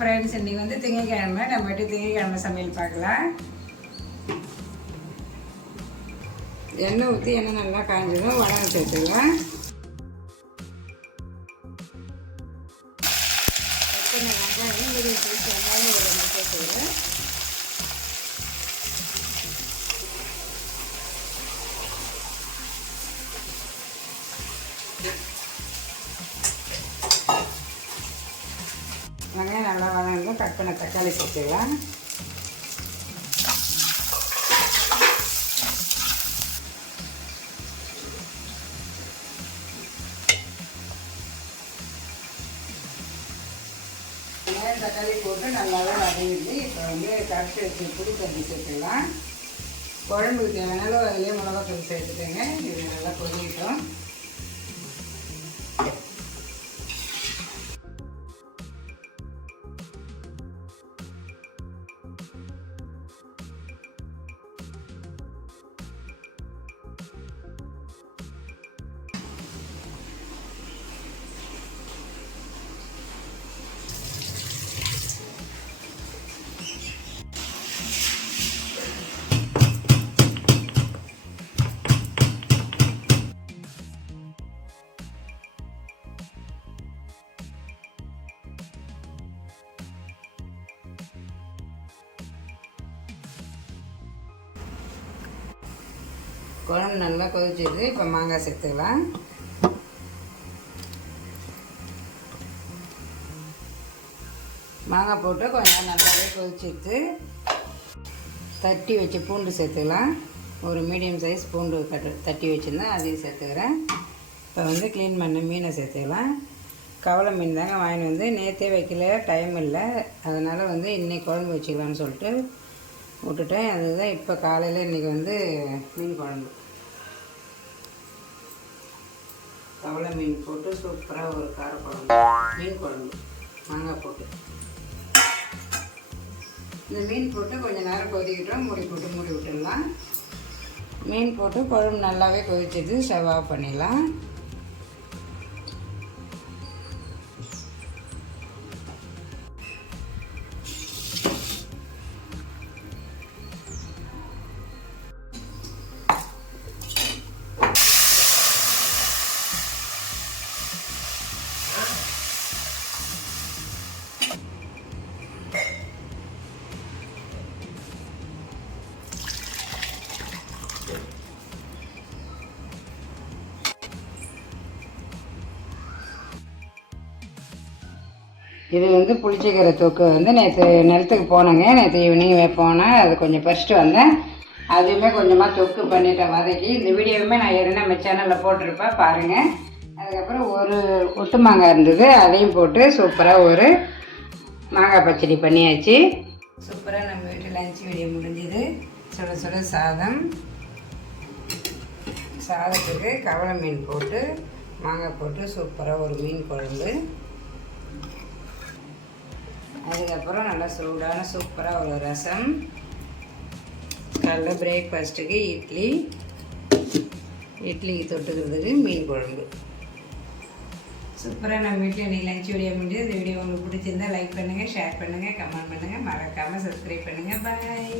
Friends இன்றைக்கி வந்து திங்கக்கிழமை. நம்ம வீட்டு திங்கக்கிழமை சமையல் பார்க்கலாம்? எண்ணெய் ஊற்றி எண்ணெய் நல்லா காஞ்சதும் வடகம் சேர்த்துக்கலாம் எத்தனை வெங்காயம்? மீடியம் சைஸ் வெங்காயம் சேர்த்துக்கிறேன். வெங்காயம் நல்லா வதங்கி கட் பண்ண தக்காளி சேர்த்துக்கலாம் வெங்காயம் தக்காளி போட்டு நல்லாவே வதங்கிட்டு இப்போ வந்து கரைச்சி வச்சு புளி தண்ணி சேர்த்துக்கலாம். குழம்புக்கு தேவையான அதிலே மிளகாத்தூள் சேர்த்துட்டேங்க இது நல்லா கொதிக்கிட்டோம். குழம்பு நல்லா கொதிச்சிது. இப்போ மாங்காய் சேர்த்துக்கலாம் மாங்காய் போட்டு கொஞ்சம் நல்லாவே கொதிச்சிட்டு தட்டி வச்சு பூண்டு சேர்த்துக்கலாம். ஒரு மீடியம் சைஸ் பூண்டு கட்டு தட்டி வச்சுருந்தேன் அதையும் சேர்த்துக்கிறேன். இப்போ வந்து க்ளீன் பண்ண மீனை சேர்த்துக்கலாம். கவலை மீன் தாங்க வாங்கிட்டு வந்து நேற்றே வைக்கல டைம் இல்லை. அதனால் வந்து இன்னைக்கு குழம்பு வச்சுக்கலான்னு சொல்லிட்டு விட்டுட்டேன். அதுதான் இப்போ காலையில் இன்றைக்கி வந்து மீன் குழம்பு. கவலை மீன் போட்டு சூப்பராக ஒரு கார குழம்பு. மீன் குழம்பு. மாங்காய் போட்டு. இந்த மீன் போட்டு கொஞ்சம் நேரம் கொதிக்கிட்டோம். மூடி போட்டு மூடி விட்டுடலாம். மீன் போட்டு குழம்பு நல்லாவே கொதிச்சிட்டு செவ்வாய் பண்ணிடலாம். இது வந்து புளிச்சக்கீரை தொக்கு வந்து நேற்று நிலத்துக்கு போனேங்க. நேற்று ஈவினிங் போனேன். அது கொஞ்சம் பறிச்சுட்டு வந்தேன். அதுவுமே கொஞ்சமாக தொக்கு பண்ணிட்டேன் வதக்கி. இந்த வீடியோவுமே நான் ஏற்கனவே நம்ம சேனலில் போட்டிருப்பேன். பாருங்கள் அதுக்கப்புறம் ஒரு ஒட்டு மாங்காய் இருந்தது. அதையும் போட்டு சூப்பராக ஒரு மாங்காய் பச்சடி பண்ணியாச்சு. சூப்பராக நம்ம வீட்டில் லஞ்ச் வீடியோ முடிஞ்சுது. சுட சுட சாதம். சாதத்துக்கு கவலை மீன் போட்டு மாங்காய் போட்டு சூப்பராக ஒரு மீன் குழம்பு. அதுக்கப்புறம் நல்லா சூடான சூப்பராக ஒரு ரசம். காலைல பிரேக்ஃபாஸ்ட்டுக்கு இட்லி. இட்லிக்கு தொட்டுக்கிறதுக்கு மீன் குழம்பு. சூப்பராக நம்ம வீட்டில் இன்றைக்கி லஞ்ச் வீடியோ முடிஞ்சு இந்த வீடியோ உங்களுக்கு பிடிச்சிருந்தா லைக் பண்ணுங்கள் ஷேர் பண்ணுங்கள் கமெண்ட் பண்ணுங்கள் மறக்காமல் சப்ஸ்கிரைப் பண்ணுங்கள் பாய்